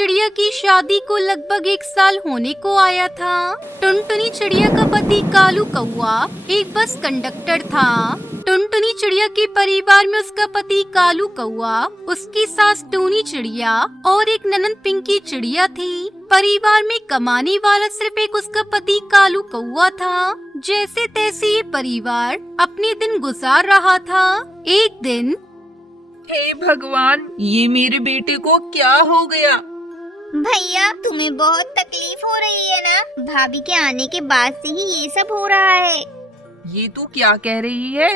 चिड़िया की शादी को लगभग 1 साल होने को आया था। टुनटुनी चिड़िया का पति कालू कौआ एक बस कंडक्टर था। टुनटुनी चिड़िया के परिवार में उसका पति कालू कौआ, उसकी सास टूनी चिड़िया और एक ननंद पिंकी चिड़िया थी। परिवार में कमाने वाला सिर्फ एक उसका पति कालू कौआ था। जैसे तैसे ये परिवार अपने दिन गुजार रहा था। एक दिन, हे भगवान, ये मेरे बेटे को क्या हो गया? भैया, तुम्हें बहुत तकलीफ हो रही है ना? भाभी के आने के बाद से ही ये सब हो रहा है। ये तू क्या कह रही है?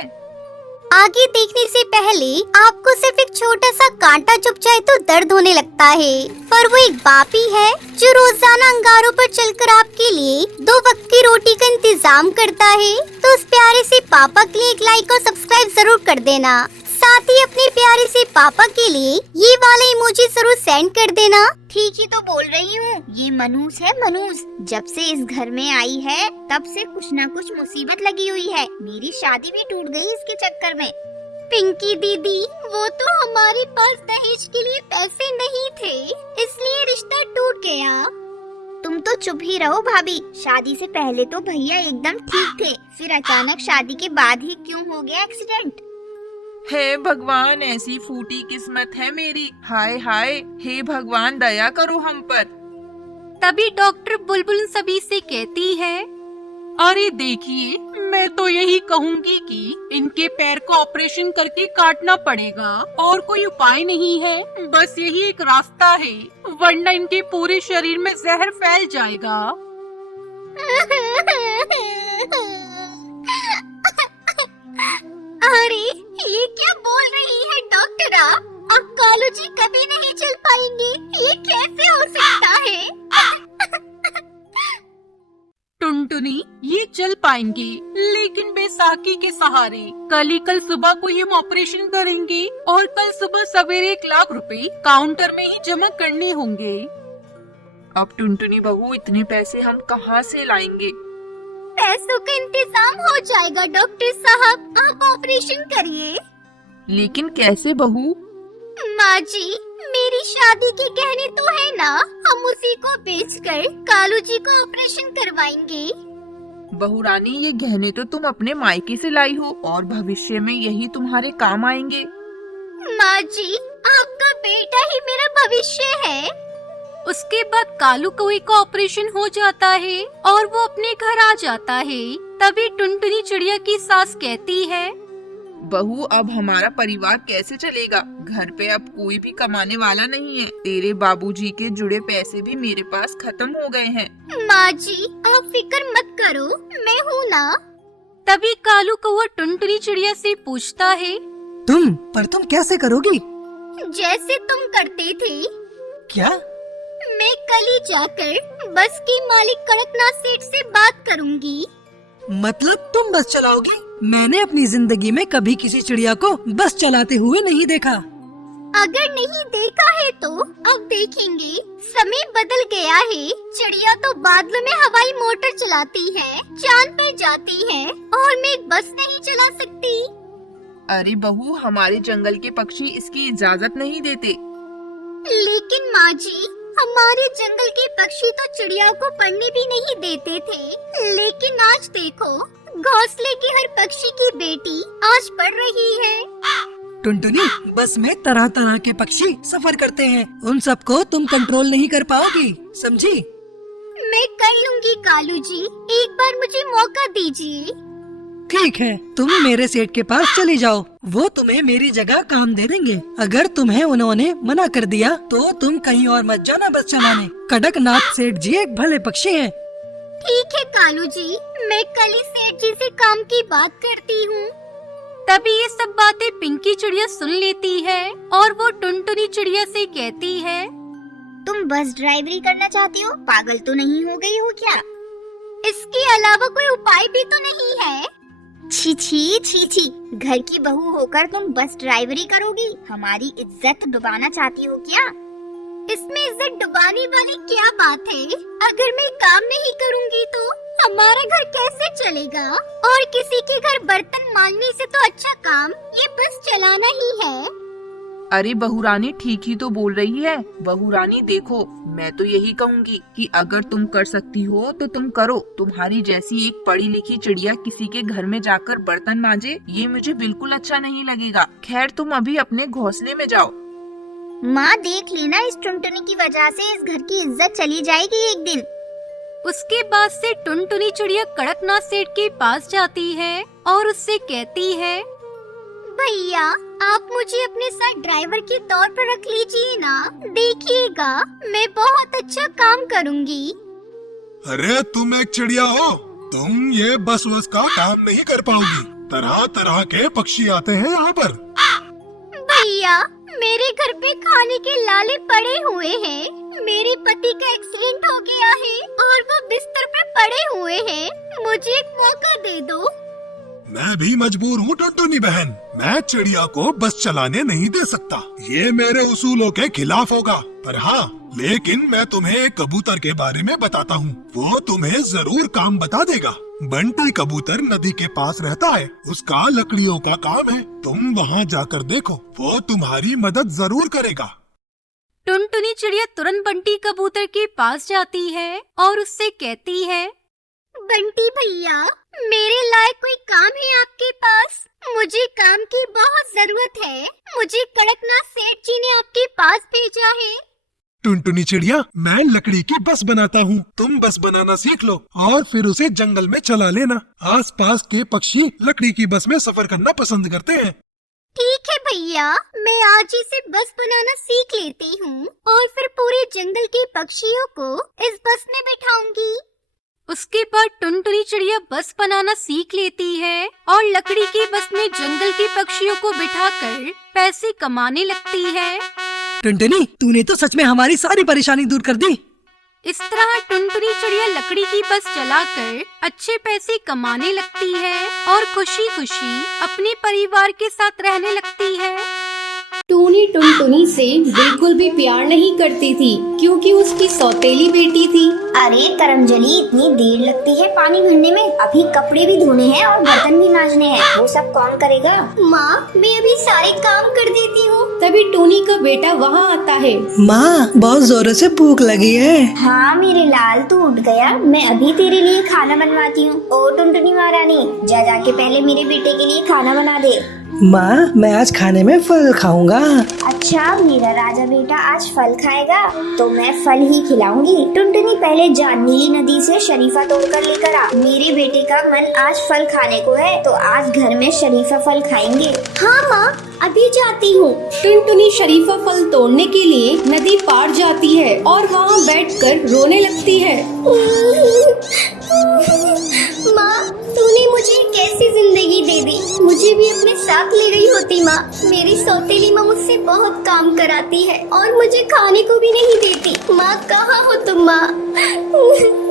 आगे देखने से पहले आपको सिर्फ एक छोटा सा कांटा चुभ जाए तो दर्द होने लगता है, पर वो एक बाप ही है जो रोजाना अंगारों पर चलकर आपके लिए 2 वक्त की रोटी का इंतजाम करता है। तो उस प्यारे से पापा के लिए एक लाइक और सब्सक्राइब जरूर कर देना। साथ ही अपने प्यारे से पापा के लिए ये वाला इमोजी जरूर सेंड कर देना। ठीक ही तो बोल रही हूँ, ये मनूस है मनूस। जब से इस घर में आई है तब से कुछ न कुछ मुसीबत लगी हुई है। मेरी शादी भी टूट गई इसके चक्कर में। पिंकी दीदी, वो तो हमारे पास दहेज के लिए पैसे नहीं थे, इसलिए रिश्ता टूट गया। तुम तो चुप ही रहो भाभी। शादी से पहले तो भैया एकदम ठीक थे, फिर अचानक शादी के बाद ही क्यों हो गया एक्सीडेंट? हे भगवान, ऐसी फूटी किस्मत है मेरी। हाय हाय, हे भगवान दया करो हम पर। तभी डॉक्टर बुलबुल सभी से कहती है, अरे देखिए, मैं तो यही कहूँगी कि इनके पैर को ऑपरेशन करके काटना पड़ेगा और कोई उपाय नहीं है। बस यही एक रास्ता है, वरना इनके पूरे शरीर में जहर फैल जाएगा। अरे ये क्या बोल रही है डॉक्टरा? अब कालू जी कभी नहीं चल पाएंगे, ये कैसे हो सकता है? टुनटुनी, ये चल पाएंगे, लेकिन बैसाखी के सहारे। कल सुबह को ये ऑपरेशन करेंगे और कल सुबह सवेरे 1 लाख रुपए काउंटर में ही जमा करने होंगे। अब टुनटुनी बहू, इतने पैसे हम कहाँ से लाएंगे? पैसों का इंतजाम हो जाएगा डॉक्टर साहब, आप ऑपरेशन करिए। लेकिन कैसे बहू? माँ जी, मेरी शादी के गहने तो है ना, हम उसी को बेचकर कालू जी को ऑपरेशन करवाएंगे। बहू रानी, ये गहने तो तुम अपने मायके से लाई हो और भविष्य में यही तुम्हारे काम आएंगे। माँ जी, आपका बेटा ही मेरा भविष्य है। उसके बाद कालू कौए का ऑपरेशन हो जाता है और वो अपने घर आ जाता है। तभी टुनटुनी चिड़िया की सास कहती है, बहू, अब हमारा परिवार कैसे चलेगा? घर पे अब कोई भी कमाने वाला नहीं है। तेरे बाबूजी के जुड़े पैसे भी मेरे पास खत्म हो गए हैं। माँ जी, आप फिक्र मत करो, मैं हूँ ना। तभी कालू कौआ टुनटुनी चिड़िया से पूछता है, तुम कैसे करोगी? जैसे तुम करते थे। क्या? मैं कल ही जाकर बस के मालिक कड़कनाथ सेठ से बात करूंगी। मतलब तुम बस चलाओगी? मैंने अपनी जिंदगी में कभी किसी चिड़िया को बस चलाते हुए नहीं देखा। अगर नहीं देखा है तो अब देखेंगे। समय बदल गया है। चिड़िया तो बादलों में हवाई मोटर चलाती है, चांद पर जाती है, और मैं एक बस नहीं चला सकती। अरे बहू, हमारे जंगल के पक्षी इसकी इजाजत नहीं देते। लेकिन माँ जी, हमारे जंगल के पक्षी तो चिड़िया को पढ़ने भी नहीं देते थे, लेकिन आज देखो, घोंसले के हर पक्षी की बेटी आज पढ़ रही है। टुनटुनी, बस में तरह तरह के पक्षी सफर करते हैं, उन सबको तुम कंट्रोल नहीं कर पाओगी, समझी? मैं कर लूंगी कालू जी, एक बार मुझे मौका दीजिए। ठीक है, तुम मेरे सेठ के पास चली जाओ, वो तुम्हें मेरी जगह काम दे देंगे। अगर तुम्हें उन्होंने मना कर दिया तो तुम कहीं और मत जाना बस चलाने। कड़कनाथ सेठ जी एक भले पक्षी हैं। ठीक है कालू जी, मैं कल ही सेठ जी से काम की बात करती हूँ। तभी ये सब बातें पिंकी चिड़िया सुन लेती है और वो टुनटुनी चिड़िया से कहती है, तुम बस ड्राइवरी करना चाहती हो? पागल तो नहीं हो गई हो क्या? इसके अलावा कोई उपाय भी तो नहीं है? छी छी छी छी, घर की बहू होकर तुम बस ड्राइवरी करोगी? हमारी इज्जत डुबाना चाहती हो क्या? इसमें इज्जत डुबाने वाली क्या बात है? अगर मैं काम नहीं करूंगी तो हमारा घर कैसे चलेगा? और किसी के घर बर्तन मांजने से तो अच्छा काम ये बस चलाना ही है। अरे बहू रानी ठीक ही तो बोल रही है। बहू रानी देखो, मैं तो यही कहूँगी कि अगर तुम कर सकती हो तो तुम करो। तुम्हारी जैसी एक पढ़ी लिखी चिड़िया किसी के घर में जाकर बर्तन मांजे, ये मुझे बिल्कुल अच्छा नहीं लगेगा। खैर तुम अभी अपने घोंसले में जाओ। माँ देख लेना, इस टुनटुनी की वजह से इस घर की इज्जत चली जाएगी एक दिन। उसके बाद से टुनटुनी चिड़िया कड़कनाथ सेठ के पास जाती है और उससे कहती है, भैया आप मुझे अपने साथ ड्राइवर के तौर पर रख लीजिए ना। देखिएगा मैं बहुत अच्छा काम करूँगी। अरे तुम एक चिड़िया हो, तुम ये बस का काम नहीं कर पाओगी। तरह तरह के पक्षी आते हैं यहाँ पर। भैया मेरे घर पे खाने के लाले पड़े हुए हैं। मेरे पति का एक्सीडेंट हो गया है और वो बिस्तर पे पड़े हुए हैं। मुझे एक मौका दे दो। मैं भी मजबूर हूँ टुनटुनी बहन, मैं चिड़िया को बस चलाने नहीं दे सकता। ये मेरे उसूलों के खिलाफ होगा। पर हाँ, लेकिन मैं तुम्हें एक कबूतर के बारे में बताता हूँ, वो तुम्हें जरूर काम बता देगा। बंटी कबूतर नदी के पास रहता है, उसका लकड़ियों का काम है। तुम वहाँ जाकर देखो, वो तुम्हारी मदद जरूर करेगा। टुनटुनी चिड़िया तुरंत बंटी कबूतर के पास जाती है और उससे कहती है, बंटी भैया मेरे लायक कोई काम है आपके पास? मुझे काम की बहुत जरूरत है। मुझे कड़कनाथ सेठ जी ने आपके पास भेजा है। टुनटुनी चिड़िया, मैं लकड़ी की बस बनाता हूँ, तुम बस बनाना सीख लो और फिर उसे जंगल में चला लेना। आसपास के पक्षी लकड़ी की बस में सफर करना पसंद करते हैं। ठीक है भैया, मैं आज ही से बस बनाना सीख लेती हूँ और फिर पूरे जंगल के पक्षियों को इस बस में बिठाऊंगी। उसके बाद टुनटुनी चिड़िया बस बनाना सीख लेती है और लकड़ी की बस में जंगल के पक्षियों को बिठाकर पैसे कमाने लगती है। टुनटुनी, तूने तो सच में हमारी सारी परेशानी दूर कर दी। इस तरह टुनटुनी चिड़िया लकड़ी की बस चलाकर अच्छे पैसे कमाने लगती है और खुशी खुशी अपने परिवार के साथ रहने लगती है। टूनी टुनटुनी से बिल्कुल भी प्यार नहीं करती थी क्योंकि उसकी सौतेली बेटी थी। अरे करमजली, इतनी देर लगती है पानी भरने में? अभी कपड़े भी धोने हैं और बर्तन भी मांजने हैं, वो सब कौन करेगा? माँ मैं अभी सारे काम कर देती हूँ। तभी टूनी का बेटा वहाँ आता है। माँ बहुत जोरों से भूख लगी है। हाँ मेरे लाल, तू उठ गया? मैं अभी तेरे लिए खाना बनवाती हूँ। ओ टुनटुनी महारानी, जा जाके पहले मेरे बेटे के लिए खाना बना दे। माँ मैं आज खाने में फल खाऊंगा। अच्छा मेरा राजा बेटा आज फल खाएगा, तो मैं फल ही खिलाऊंगी। टुनटुनी पहले जा नीली नदी से शरीफा तोड़कर लेकर आ। मेरे बेटे का मन आज फल खाने को है, तो आज घर में शरीफा फल खाएंगे। हाँ माँ अभी जाती हूँ। टुनटुनी शरीफा फल तोड़ने के लिए नदी पार जाती है और वहाँ बैठकर रोने लगती है। माँ तूने मुझे कैसी जिंदगी दे दी? मुझे भी अपने साथ ले गई होती माँ। मेरी सौतेली माँ मुझसे बहुत काम कराती है और मुझे खाने को भी नहीं देती। माँ कहाँ हो तुम माँ?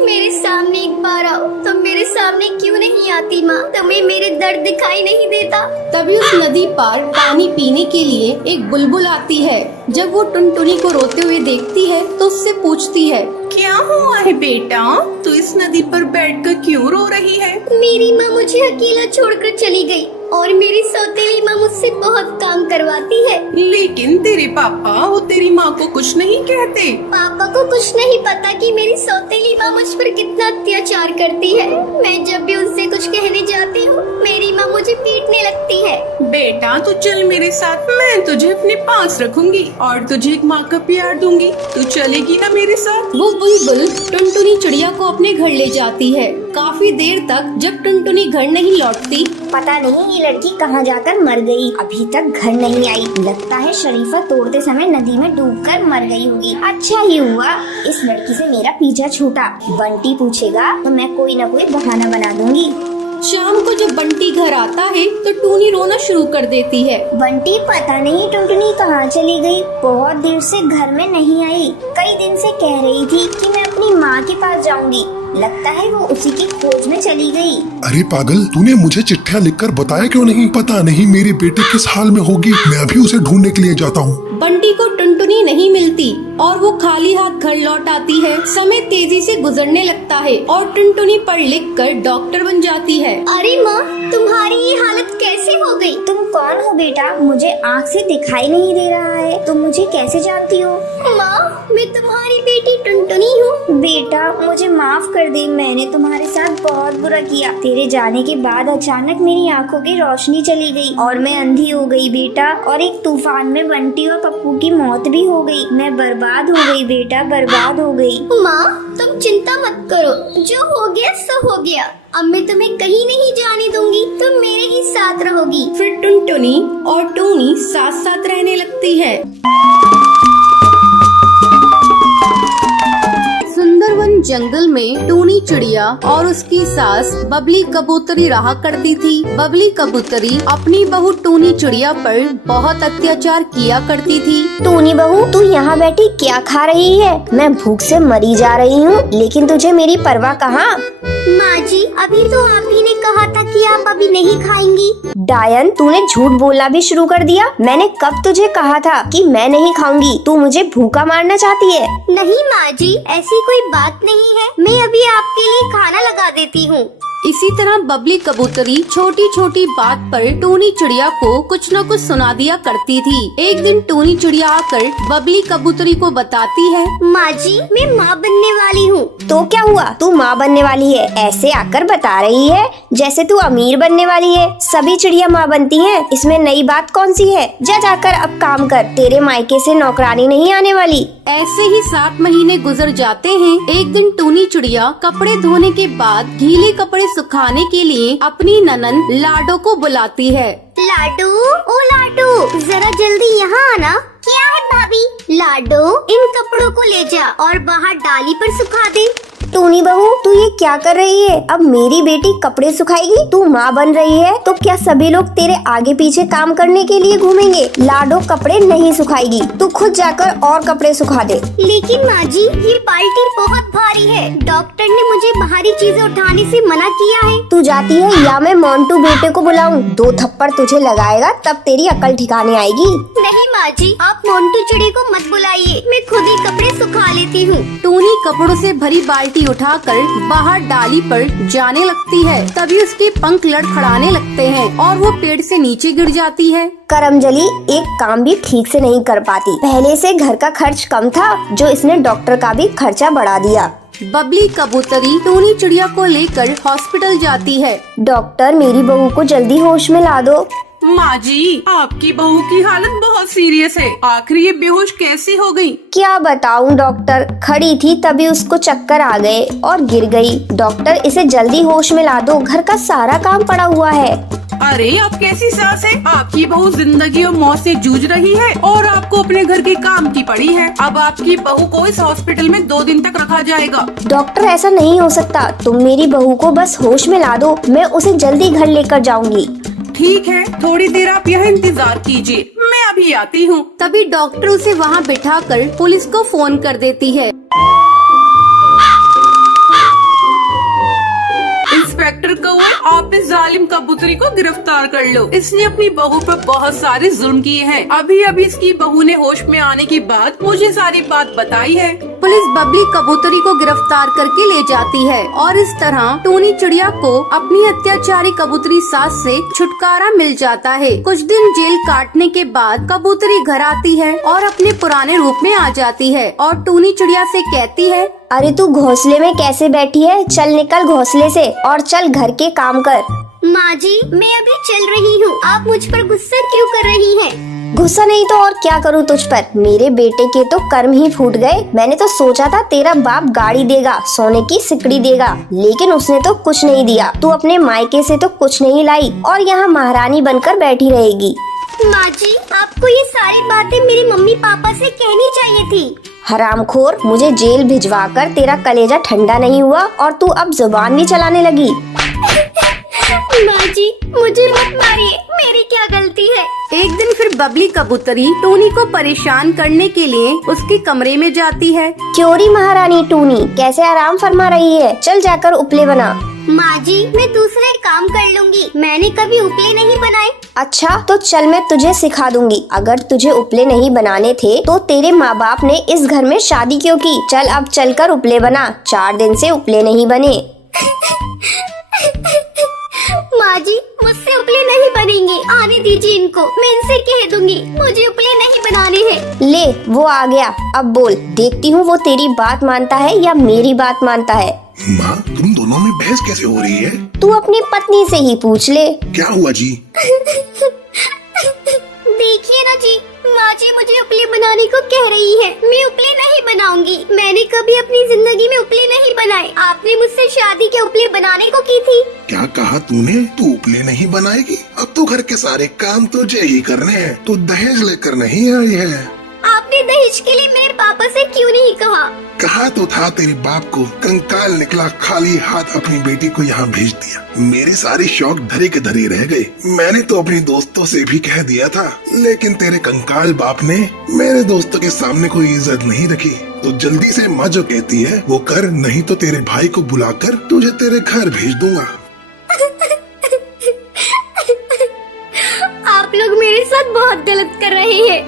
मेरे सामने एक बार आओ। तुम मेरे सामने क्यों नहीं आती माँ? तुम्हें मेरे दर्द दिखाई नहीं देता? तभी उस नदी पार पानी पीने के लिए एक बुलबुल आती है। जब वो टुनटुनी को रोते हुए देखती है तो उससे पूछती है, क्या हुआ है बेटा? तू इस नदी पर बैठकर क्यों रो रही है? मेरी माँ मुझे अकेला छोड़कर चली गई और मेरी सौतेली माँ मुझसे बहुत काम करवाती है। लेकिन तेरे पापा वो तेरी माँ को कुछ नहीं कहते। पापा को कुछ नहीं पता कि मेरी सौतेली माँ मुझ पर कितना अत्याचार करती है। मैं जब भी उनसे कुछ कहने जाती हूँ, मेरी माँ मुझे पीटने लगती है। बेटा तू चल मेरे साथ, मैं तुझे अपने पास रखूंगी और तुझे एक माँ का प्यार दूंगी। तू चलेगी ना मेरे साथ? वो बुलबुल टुनटुनी चिड़िया को अपने घर ले जाती है। काफी देर तक जब टुनटुनी घर नहीं लौटती, पता नहीं ये लड़की कहाँ जाकर मर गई, अभी तक घर नहीं आई। लगता है शरीफा तोड़ते समय नदी में डूबकर मर गई होगी। अच्छा ही हुआ इस लड़की से मेरा पीछा छूटा। बंटी पूछेगा तो मैं कोई न कोई बहाना बना दूंगी। शाम को जब बंटी घर आता है तो टूनी रोना शुरू कर देती है। बंटी पता नहीं टुनटुनी कहाँ चली गई, बहुत देर से घर में नहीं आई। कई दिन से कह रही थी कि मैं अपनी माँ के पास जाऊंगी। लगता है वो उसी की खोज में चली गई। अरे पागल, तूने मुझे चिट्ठियाँ लिखकर बताया क्यों नहीं? पता नहीं मेरे बेटे किस हाल में होगी। मैं अभी उसे ढूंढने के लिए जाता हूँ। बंटी को टुनटुनी नहीं मिलती और वो खाली हाथ घर लौट आती है। समय तेजी से गुजरने लगता है और टुनटुनी पढ़ लिख कर डॉक्टर बन जाती है। अरे माँ तुम्हारी ये हालत कैसे हो गई? तुम कौन हो बेटा, मुझे आँख से दिखाई नहीं दे रहा है, तुम मुझे कैसे जानती हो? माँ, मैं तुम्हारी बेटी टुनटुनी हूँ। बेटा मुझे माफ कर दे, मैंने तुम्हारे साथ बहुत बुरा किया। तेरे जाने के बाद अचानक मेरी आँखों की रोशनी चली गई और मैं अंधी हो गई बेटा, और एक तूफान में बंटी और पप्पू की मौत भी हो गई। मैं बर्बाद हो गई बेटा, बर्बाद हो गई। माँ तुम चिंता मत करो, जो हो गया सो हो गया। अब मैं तुम्हें कहीं नहीं जाने दूंगी, तुम मेरे ही साथ रहोगी। फिर टुनटुनी और टूनी साथ साथ रहने लगती है। सुंदरवन जंगल में टूनी चिड़िया और उसकी सास बबली कबूतरी रहा करती थी। बबली कबूतरी अपनी बहू टूनी चिड़िया पर बहुत अत्याचार किया करती थी। टूनी बहू, तू यहाँ बैठी क्या खा रही है? मैं भूख से मरी जा रही हूँ, लेकिन तुझे मेरी परवाह कहाँ? माँ जी, अभी तो आप ही ने कहा था कि आप अभी नहीं खाएंगी। डायन, तूने झूठ बोलना भी शुरू कर दिया। मैंने कब तुझे कहा था कि मैं नहीं खाऊंगी? तू मुझे भूखा मारना चाहती है? नहीं माँ जी, ऐसी कोई बात नहीं है, मैं अभी आपके लिए खाना लगा देती हूँ। इसी तरह बबली कबूतरी छोटी छोटी बात पर टूनी चिड़िया को कुछ न कुछ सुना दिया करती थी। एक दिन टूनी चिड़िया आकर बबली कबूतरी को बताती है, माँ जी, मैं माँ बनने वाली हूँ। तो क्या हुआ, तू माँ बनने वाली है? ऐसे आकर बता रही है जैसे तू अमीर बनने वाली है। सभी चिड़िया माँ बनती हैं, इसमें नई बात कौन सी है? जा जाकर अब काम कर, तेरे मायके से नौकरानी नहीं आने वाली। ऐसे ही 7 महीने गुजर जाते हैं। एक दिन टूनी चिड़िया कपड़े धोने के बाद गीले कपड़े सुखाने के लिए अपनी ननद लाडो को बुलाती है। लाडो, ओ लाडो, जरा जल्दी यहाँ आना। क्या है भाभी? लाडो, इन कपड़ों को ले जा और बाहर डाली पर सुखा दे। टूनी बहू, तू ये क्या कर रही है? अब मेरी बेटी कपड़े सुखाएगी? तू माँ बन रही है तो क्या सभी लोग तेरे आगे पीछे काम करने के लिए घूमेंगे? लाडो कपड़े नहीं सुखाएगी, तू खुद जाकर और कपड़े सुखा दे। लेकिन माँ जी, ये बाल्टी बहुत भारी है, डॉक्टर ने मुझे भारी चीजें उठाने से मना किया है। तू जाती है या मैं मोंटू बेटे को बुलाऊं? 2 थप्पड़ तुझे लगाएगा तब तेरी अकल ठिकाने आएगी। नहीं माँ जी, आप मोंटू चिड़ी को मत बुलाइए, मैं खुद ही कपड़े सुखा लेती हूँ। टूनी कपड़ों से भरी बाल्टी उठाकर बाहर डाली पर जाने लगती है। तभी उसके पंख लड़खड़ाने लगते हैं और वो पेड़ से नीचे गिर जाती है। करमजली एक काम भी ठीक से नहीं कर पाती। पहले से घर का खर्च कम था, जो इसने डॉक्टर का भी खर्चा बढ़ा दिया। बबली कबूतरी टूनी चिड़िया को लेकर हॉस्पिटल जाती है। डॉक्टर, मेरी बहू को जल्दी होश में ला दो। माँ जी, आपकी बहू की हालत बहुत सीरियस है। आखिर ये बेहोश कैसे हो गई? क्या बताऊं डॉक्टर, खड़ी थी तभी उसको चक्कर आ गए और गिर गई। डॉक्टर, इसे जल्दी होश में ला दो, घर का सारा काम पड़ा हुआ है। अरे आप कैसी सास है? आपकी बहू जिंदगी और मौत से जूझ रही है और आपको अपने घर के काम की पड़ी है। अब आपकी बहू को इस हॉस्पिटल में 2 दिन तक रखा जाएगा। डॉक्टर, ऐसा नहीं हो सकता, तुम मेरी बहू को बस होश में ला दो, मैं उसे जल्दी घर लेकर जाऊंगी। ठीक है, थोड़ी देर आप यहाँ इंतजार कीजिए, मैं अभी आती हूँ। तभी डॉक्टर उसे वहाँ बिठाकर पुलिस को फोन कर देती है। इंस्पेक्टर कौआ, आप इस जालिम कबूतरी को गिरफ्तार कर लो। इसने अपनी बहू पर बहुत सारे जुल्म किए हैं। अभी अभी इसकी बहू ने होश में आने के बाद मुझे सारी बात बताई है। पुलिस बबली कबूतरी को गिरफ्तार करके ले जाती है और इस तरह टूनी चिड़िया को अपनी अत्याचारी कबूतरी सास से छुटकारा मिल जाता है। कुछ दिन जेल काटने के बाद कबूतरी घर आती है और अपने पुराने रूप में आ जाती है और टूनी चिड़िया से कहती है, अरे तू घोंसले में कैसे बैठी है? चल निकल घोंसले से और चल घर के काम कर। माँ जी, मैं अभी चल रही हूँ, आप मुझ पर गुस्सा क्यों कर रही हैं? गुस्सा नहीं तो और क्या करूँ तुझ पर? मेरे बेटे के तो कर्म ही फूट गए। मैंने तो सोचा था तेरा बाप गाड़ी देगा, सोने की सिकड़ी देगा, लेकिन उसने तो कुछ नहीं दिया। तू अपने मायके से तो कुछ नहीं लाई और यहाँ महारानी बनकर बैठी रहेगी। माँ जी, आपको ये सारी बातें मेरी मम्मी पापा से कहनी चाहिए थी। हरामखोर, मुझे जेल भिजवाकर तेरा कलेजा ठंडा नहीं हुआ और तू अब जुबान भी चलाने लगी। माँ जी, मुझे मत मारिए, मेरी क्या गलती है? एक दिन फिर बबली कबूतरी टूनी को परेशान करने के लिए उसके कमरे में जाती है। क्योरी महारानी टूनी, कैसे आराम फरमा रही है? चल जाकर उपले बना। माँ जी, मैं दूसरे काम कर लूंगी, मैंने कभी उपले नहीं बनाए। अच्छा, तो चल मैं तुझे सिखा दूंगी। अगर तुझे उपले नहीं बनाने थे तो तेरे माँ बाप ने इस घर में शादी क्यों की? चल अब चलकर उपले बना, 4 दिन से उपले नहीं बने। माँ जी, मुझसे उपले नहीं बनेंगे। आने दीजिए इनको, मैं इनसे कह दूंगी मुझे उपले नहीं बनाने हैं। ले, वो आ गया। अब बोल, देखती हूँ वो तेरी बात मानता है या मेरी बात मानता है। माँ, तुम दोनों में बहस कैसे हो रही है? तू अपनी पत्नी से ही पूछ ले। क्या हुआ जी? देखिए ना जी, माँ जी मुझे उपले बनाने को कह रही है। मैं उपले नहीं बनाऊंगी। मैंने कभी अपनी जिंदगी में उपले नहीं बनाए। आपने मुझसे शादी के उपले बनाने को की थी। क्या कहा तूने? तू उपले नहीं बनाएगी? अब तो घर के सारे काम तुझे ही करने हैं। तू दहेज लेकर नहीं आई है। आपने दहेज के लिए मेरे पापा से क्यों नहीं कहा? कहा तो था तेरे बाप को। कंकाल निकला, खाली हाथ अपनी बेटी को यहाँ भेज दिया। मेरे सारे शौक धरे के धरे रह गए। मैंने तो अपने दोस्तों से भी कह दिया था, लेकिन तेरे कंकाल बाप ने मेरे दोस्तों के सामने कोई इज्जत नहीं रखी। तो जल्दी से माँ जो कहती है वो कर, नहीं तो तेरे भाई को बुलाकर तुझे तेरे घर भेज दूंगा। आप लोग मेरे साथ बहुत गलत कर रहे हैं।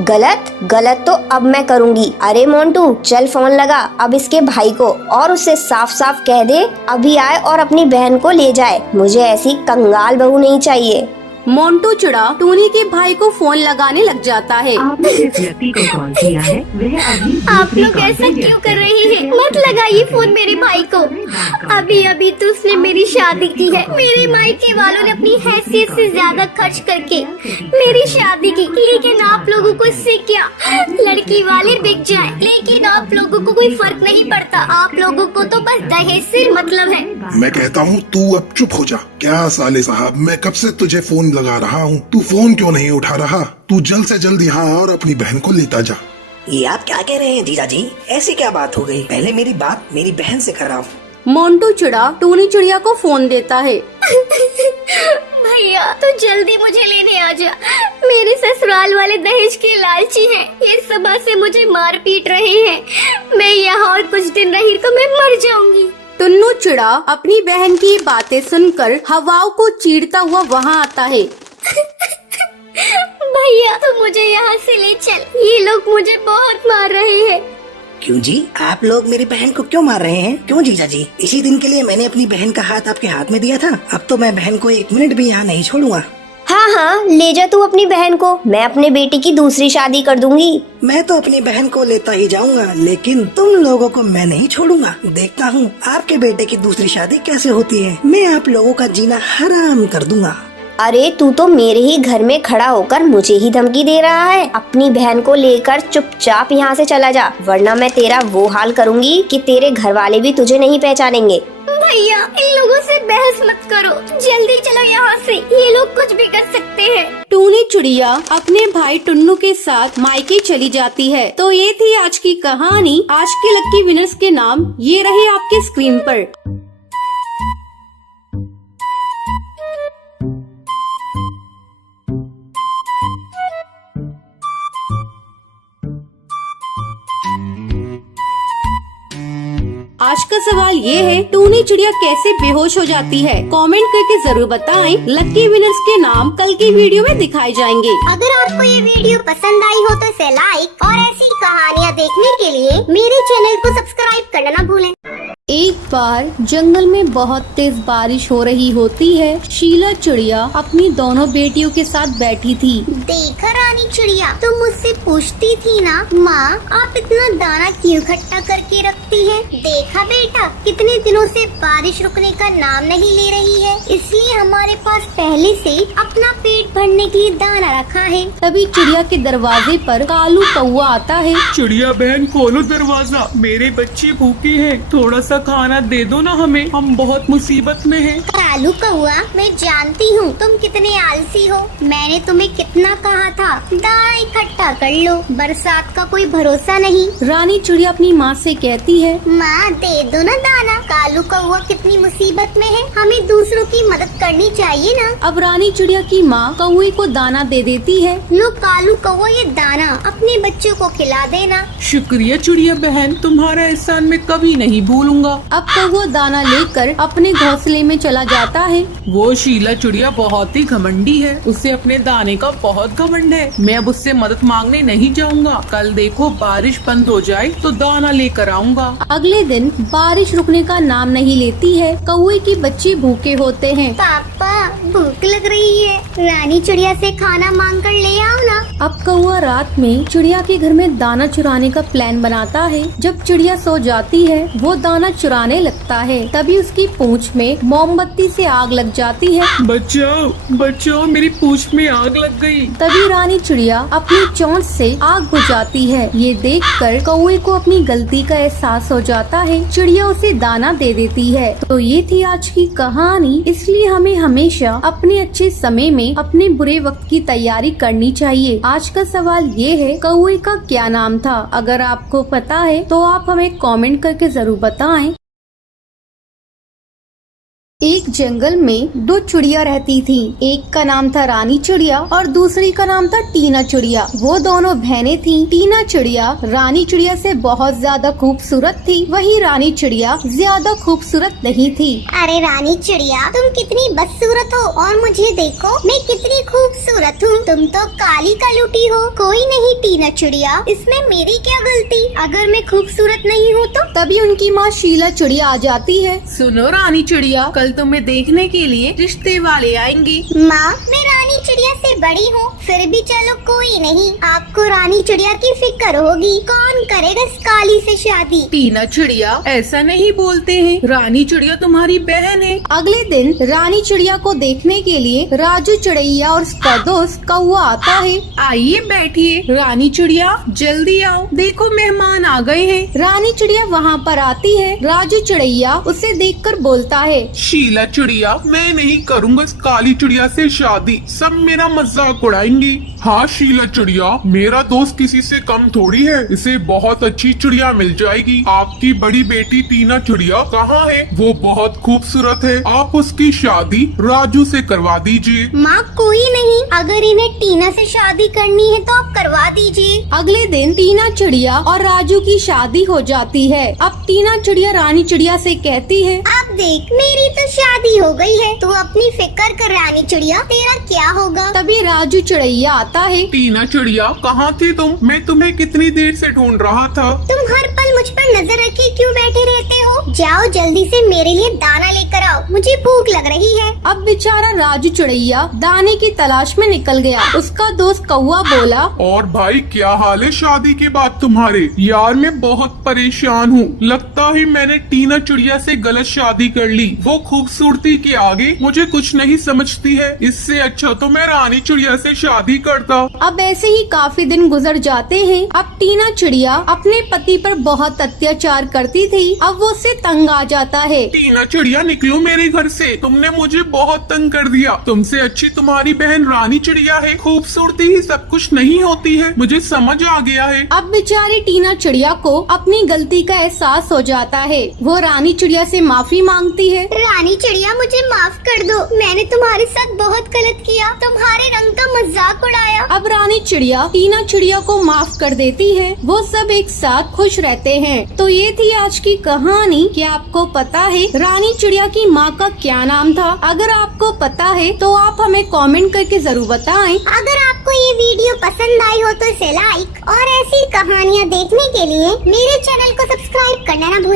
गलत तो अब मैं करूँगी। अरे मोंटू, चल फोन लगा अब इसके भाई को और उससे साफ साफ कह दे अभी आए और अपनी बहन को ले जाए। मुझे ऐसी कंगाल बहू नहीं चाहिए। मोंटू चिड़ा टूनी के भाई को फोन लगाने लग जाता है। आपने जिस व्यक्ति को कॉल किया है वह अभी आप लोग ऐसा क्यों कर रहे हैं? मत लगाइए फोन मेरे भाई को। अभी अभी तो उसने मेरी शादी की है। मेरे मायके वालों ने अपनी हैसियत से ज्यादा खर्च करके मेरी शादी की, लेकिन आप लोगों को इससे क्या? लड़की वाले बिक जाए, लेकिन आप लोगों को कोई फर्क नहीं पड़ता। आप लोगों को तो बस दहेज से मतलब है। मैं कहता हूँ तू अब चुप हो जा। क्या साले साहब, मैं कब से तुझे फोन लगा रहा हूँ, तू फोन क्यों नहीं उठा रहा? तू जल्द से जल्द यहाँ आ और अपनी बहन को लेता जा। ये आप क्या कह रहे हैं जीजा जी? ऐसी क्या बात हो गई? पहले मेरी बात मेरी बहन से कर रहा हूँ। मोंटू चिड़ा टूनी चिड़िया को फोन देता है। भैया तू जल्दी मुझे लेने आ जा। मेरे ससुराल वाले दहेज के लालची हैं। ये सुबह से मुझे मार पीट रहे हैं। मैं यहाँ और कुछ दिन रही तो मैं मर जाऊंगी। टुन्नू चिड़ा अपनी बहन की बातें सुनकर हवाओं को चीरता हुआ वहाँ आता है। भैया तू मुझे यहाँ से ले चल, ये लोग मुझे बहुत मार रहे हैं। क्यों जी, आप लोग मेरी बहन को क्यों मार रहे हैं? क्यों जीजा जी? इसी दिन के लिए मैंने अपनी बहन का हाथ आपके हाथ में दिया था। अब तो मैं बहन को 1 मिनट भी यहाँ नहीं छोड़ूंगा। हाँ, ले जा तू अपनी बहन को। मैं अपने बेटी की दूसरी शादी कर दूंगी। मैं तो अपनी बहन को लेता ही जाऊंगा, लेकिन तुम लोगों को मैं नहीं छोड़ूंगा। देखता हूँ आपके बेटे की दूसरी शादी कैसे होती है। मैं आप लोगों का जीना हराम कर दूंगा। अरे तू तो मेरे ही घर में खड़ा होकर मुझे ही धमकी दे रहा है। अपनी बहन को लेकर चुपचाप यहाँ से चला जा, वरना मैं तेरा वो हाल करूँगी कि तेरे घर वाले भी तुझे नहीं पहचानेंगे। भैया इन लोगों से बहस मत करो, जल्दी चलो यहाँ से। ये लोग कुछ भी कर सकते हैं। टूनी चिड़िया अपने भाई टुन्नू के साथ मायके चली जाती है। तो ये थी आज की कहानी। आज के लक्की विनर्स के नाम ये रहे आपके स्क्रीन पर। आज का सवाल ये है, टूनी चिड़िया कैसे बेहोश हो जाती है? कमेंट करके जरूर बताएं। लकी विनर्स के नाम कल की वीडियो में दिखाए जाएंगे। अगर आपको ये वीडियो पसंद आई हो तो इसे लाइक और ऐसी कहानियाँ देखने के लिए मेरे चैनल को सब्सक्राइब करना ना भूलें। एक बार जंगल में बहुत तेज बारिश हो रही होती है। शीला चिड़िया अपनी दोनों बेटियों के साथ बैठी थी। देखा रानी चिड़िया, तुम मुझसे पूछती थी ना माँ आप इतना दाना क्यों इकट्ठा करके रखती हैं? देखा बेटा, कितने दिनों से बारिश रुकने का नाम नहीं ले रही है, इसलिए हमारे पास पहले से अपना पेट भरने के लिए दाना रखा है। तभी चिड़िया के दरवाजे पर कालू कौआ आता है। चिड़िया बहन खोलो दरवाजा, मेरे बच्चे भूखे हैं, थोड़ा सा खाना दे दो ना हमें, हम बहुत मुसीबत में हैं। कालू कौआ, मैं जानती हूँ तुम कितने आलसी हो। मैंने तुम्हें कितना कहा था दाना इकट्ठा कर लो, बरसात का कोई भरोसा नहीं। रानी चिड़िया अपनी माँ से कहती है, माँ दे दो ना दाना। कालू कौआ कितनी मुसीबत में है, हमें दूसरों की मदद करनी चाहिए ना। अब रानी चिड़िया की माँ कौए को दाना दे देती है। लो कालू कौआ, ये दाना अपने बच्चों को खिला देना। शुक्रिया चिड़िया बहन, तुम्हारा एहसान मैं कभी नहीं भूलूंगा। जाऊंगा। अब कौवा दाना लेकर अपने घोंसले में चला जाता है। वो शीला चिड़िया बहुत ही घमंडी है, उसे अपने दाने का बहुत घमंड है। मैं अब उससे मदद मांगने नहीं जाऊंगा। कल देखो बारिश बंद हो जाए तो दाना लेकर आऊंगा। अगले दिन बारिश रुकने का नाम नहीं लेती है। कौवे के बच्चे भूखे होते हैं। पापा भूख लग रही है, रानी चिड़िया से खाना मांग कर ले आओ ना। अब कौवा रात में चिड़िया के घर में दाना चुराने का प्लान बनाता है। जब चिड़िया सो जाती है वो दाना चुराने लगता है। तभी उसकी पूंछ में मोमबत्ती से आग लग जाती है। बचाओ बचाओ, मेरी पूंछ में आग लग गई। तभी रानी चिड़िया अपनी चोंच से आग बुझाती है। ये देखकर कौवे को अपनी गलती का एहसास हो जाता है। चिड़िया उसे दाना दे देती है। तो ये थी आज की कहानी। इसलिए हमें हमेशा अपने अच्छे समय में अपने बुरे वक्त की तैयारी करनी चाहिए। आज का सवाल ये है, कौवे का क्या नाम था? अगर आपको पता है तो आप हमें कमेंट करके जरूर बताएं। एक जंगल में दो चिड़िया रहती थी। एक का नाम था रानी चिड़िया और दूसरी का नाम था टीना चिड़िया। वो दोनों बहनें थी। टीना चिड़िया रानी चिड़िया से बहुत ज्यादा खूबसूरत थी, वहीं रानी चिड़िया ज्यादा खूबसूरत नहीं थी। अरे रानी चिड़िया, तुम कितनी बदसूरत हो और मुझे देखो मैं कितनी खूबसूरत हूँ। तुम तो काली कलूटी हो। कोई नहीं टीना चिड़िया, इसमें मेरी क्या गलती? अगर मैं खूबसूरत नहीं हूँ तो? तभी उनकी माँ शीला चिड़िया आ जाती है। सुनो रानी चिड़िया, कल तुम्हें देखने के लिए रिश्ते वाले आएंगे। माँ, मैं रानी चिड़िया से बड़ी हूँ, फिर भी चलो कोई नहीं। आपको रानी चिड़िया की फिक्र होगी। कौन करेगा इस काली से शादी? टीना चिड़िया, ऐसा नहीं बोलते हैं। रानी चिड़िया तुम्हारी बहन है। अगले दिन रानी चिड़िया को देखने के लिए राजू चिड़ैया और उसका दोस्त कौवा आता है। आइए बैठिए। रानी चिड़िया जल्दी आओ, देखो मेहमान आ गए हैं। रानी चिड़िया वहाँ पर आती है। राजू चिड़ैया उसे देखकर बोलता है, शीला चिड़िया, मैं नहीं करूँगा इस काली चिड़िया से शादी। सब मेरा मजाक उड़ाएंगी। हाँ शीला चिड़िया, मेरा दोस्त किसी से कम थोड़ी है, इसे बहुत अच्छी चिड़िया मिल जाएगी। आपकी बड़ी बेटी टीना चिड़िया कहाँ है? वो बहुत खूबसूरत है। आप उसकी शादी राजू से करवा दीजिए। माँ, कोई नहीं, अगर इन्हें टीना से शादी करनी है तो आप करवा दीजिए। अगले दिन टीना चिड़िया और राजू की शादी हो जाती है। अब टीना चिड़िया रानी चिड़िया से कहती है, अब देख, मेरी तो शादी हो गई है, तू अपनी फिक्र कर रानी चिड़िया, तेरा क्या होगा? तभी राजू चिड़ैया आता है। टीना चिड़िया, कहाँ थी तुम? मैं तुम्हें कितनी देर से ढूंढ रहा था। तुम हर पल मुझ पर नजर रखे क्यों बैठे रहते हो? जाओ जल्दी से मेरे लिए दाना लेकर आओ, मुझे भूख लग रही है। अब बेचारा राजू चिड़ैया दाने की तलाश में निकल गया। उसका दोस्त कौवा बोला, और भाई क्या हाल है शादी के बाद तुम्हारे? यार मैं बहुत परेशान हूँ। लगता है मैंने टीना चिड़िया से गलत शादी कर ली। वो खूबसूरती के आगे मुझे कुछ नहीं समझती है। इससे अच्छा तो मैं रानी चिड़िया से शादी करता। अब ऐसे ही काफी दिन गुजर जाते हैं। अब टीना चिड़िया अपने पति पर बहुत अत्याचार करती थी। अब वो उससे तंग आ जाता है। टीना चिड़िया, निकलो मेरे घर से, तुमने मुझे बहुत तंग कर दिया। तुमसे अच्छी तुम्हारी बहन रानी चिड़िया है। खूबसूरती ही सब कुछ नहीं होती है, मुझे समझ आ गया है। अब बेचारी टीना चिड़िया को अपनी गलती का एहसास हो जाता है। वो रानी चिड़िया से माफी मांगती है। रानी चिड़िया, मुझे माफ कर दो, मैंने तुम्हारे साथ बहुत गलत किया, तुम्हारे रंग का मजाक उड़ाया। अब रानी चिड़िया टीना चिड़िया को माफ कर देती है। वो सब एक साथ खुश रहते हैं। तो ये थी आज की कहानी। क्या आपको पता है रानी चिड़िया की माँ का क्या नाम था? अगर आपको पता है तो आप हमें कमेंट करके जरूर बताएं। अगर आपको ये वीडियो पसंद आई हो तो इसे लाइक और ऐसी कहानियाँ देखने के लिए मेरे चैनल को सब्सक्राइब करना ना भूलें।